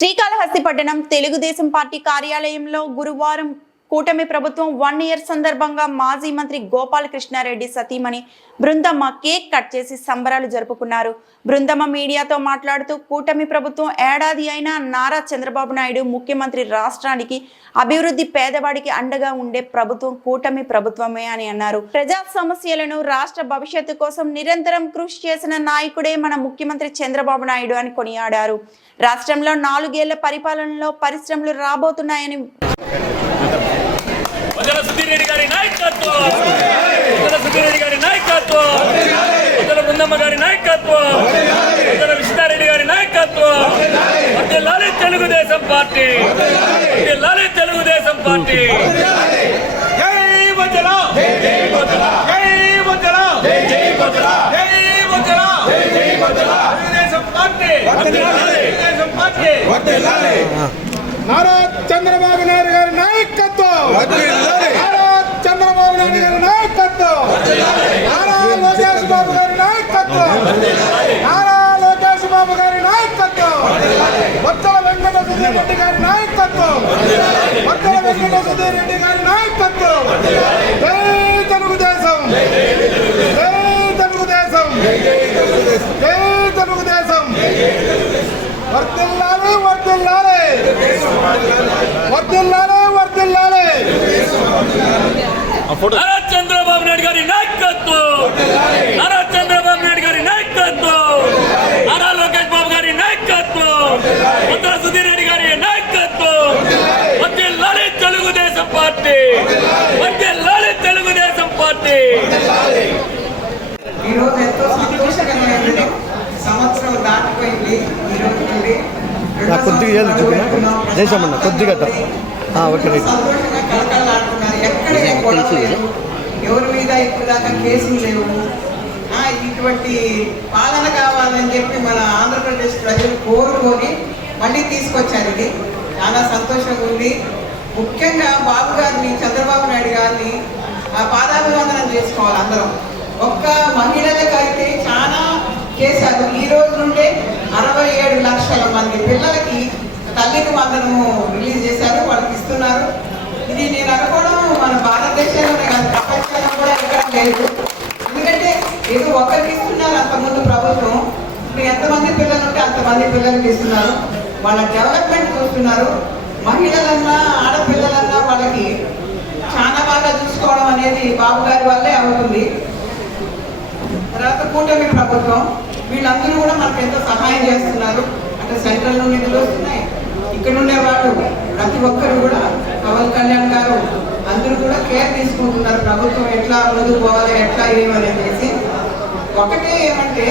శ్రీకాళహస్తి పట్టణం తెలుగుదేశం పార్టీ కార్యాలయంలో గురువారం కూటమి ప్రభుత్వం వన్ ఇయర్ సందర్భంగా మాజీ మంత్రి గోపాలకృష్ణారెడ్డి సతీమణి బృందమ్మ కేక్ కట్ చేసి సంబరాలు జరుపుకున్నారు. బృందమ్మ మీడియాతో మాట్లాడుతూ కూటమి ప్రభుత్వం ఏడాది అయినా నారా చంద్రబాబు నాయుడు ముఖ్యమంత్రి రాష్ట్రానికి అభివృద్ధి పేదవాడికి అండగా ఉండే ప్రభుత్వం కూటమి ప్రభుత్వమే అని అన్నారు. ప్రజా సమస్యలను రాష్ట్ర భవిష్యత్తు కోసం నిరంతరం కృషి చేసిన నాయకుడే మన ముఖ్యమంత్రి చంద్రబాబు నాయుడు అని కొనియాడారు. రాష్ట్రంలో నాలుగేళ్ళ పరిపాలనలో పరిశ్రమలు రాబోతున్నాయని వదల సుధీర్ రెడ్డి గారి నాయకత్వం! వదల సుధీర్ రెడ్డి గారి నాయకత్వం! వదల బృందమ్మ గారి నాయకత్వం! వదల విష్ణారెడ్డి గారి నాయకత్వం! వర్ధిల్లాలి తెలుగుదేశం పార్టీ! వర్ధిల్లాలి తెలుగుదేశం పార్టీ! జై వజ్ర జై వజ్ర జై వజ్ర జై వజ్ర జై వజ్ర జై వజ్ర తెలుగుదేశం పార్టీ తెలుగుదేశం పార్టీ! నారా చంద్రబాబు నాయుడు గారి నాయకత్వం! నాయుడు గారి నాయకత్వం. నారా లోకేష్ బాబు గారి నాయకత్వం నారా లోకేష్ బాబు గారి నాయకత్వం బొత్తల వెంకట సుధీర్ రెడ్డి గారి నాయకత్వం బొత్తల వెంకట సుధీర్ రెడ్డి గారి నాయకత్వం జై తెలుగుదేశం జై తెలుగుదేశం జై తెలుగుదేశం వర్దిల్లాలి వర్దిల్లాలి వర్దిల్లాలి వర్దిల్లాలి నారా చంద్రబాబు నాయుడు గారి నాయకత్వం. నారా చంద్రబాబు నాయుడు గారి నాయకత్వం. నారా లోకేష్ బాబు గారి నాయకత్వం. వదల సుధీర్ రెడ్డి గారి నాయకత్వం. వర్ధిల్లాలి తెలుగుదేశం పార్టీ. వర్ధిల్లాలి తెలుగుదేశం పార్టీ. ఈ రోజు ఎంతో సంతోషకరమైన సంవత్సరం దాటిపోయింది ఈ రోజు నుండి. కొద్దిగా కొద్దిగా ఓకే, రైట్. గొడవ. ఎవరి మీద ఇప్పుడు దాకా కేసులు లేవు. ఆ, ఇటువంటి పాలన కావాలని చెప్పి మన ఆంధ్రప్రదేశ్ ప్రజలు కోరుకొని మళ్ళీ తీసుకొచ్చారు ఇది. చాలా సంతోషంగా ఉంది. ముఖ్యంగా బాబు గారిని చంద్రబాబు నాయుడు గారిని ఆ, పాదాభివందనం చేసుకోవాలి అందరం. ఒక్క మహిళలకైతే చాలా చేశారు ఈ రోజు నుండే అరవై ఏడు లక్షల మంది పిల్లలకి తల్లికి వందనము రిలీజ్ చేశారు వాళ్ళకి ఇస్తున్నారు ఇది నేను అనుకోవడం మన భారతదేశంలోనే కాదు ప్రపంచంలో కూడా ఎక్కడ లేదు ఎందుకంటే ఏదో ఒకరికి ఇస్తున్నారు అంతకుముందు ప్రభుత్వం. ఇప్పుడు ఎంతమంది పిల్లలు ఉంటే అంతమంది పిల్లలకి ఇస్తున్నారు వాళ్ళ డెవలప్మెంట్ చూస్తున్నారు. మహిళలన్నా ఆడపిల్లలన్నా వాళ్ళకి చాలా బాగా చూసుకోవడం అనేది బాబు గారి వల్లే అవుతుంది. తర్వాత కూటమి ప్రభుత్వం వీళ్ళందరూ కూడా మనకు ఎంతో సహాయం చేస్తున్నారు. అంటే సెంట్రల్ నుండి నిధులు వస్తున్నాయి. ఇక్కడ ఉండే వాళ్ళు ప్రతి ఒక్కరు కూడా పవన్ కళ్యాణ్ గారు అందరూ కూడా కేర్ తీసుకుంటున్నారు ప్రభుత్వం ఎట్లా ముందుకు పోవాలి ఎట్లా ఏమని అనేసి ఒకటే ఏమంటే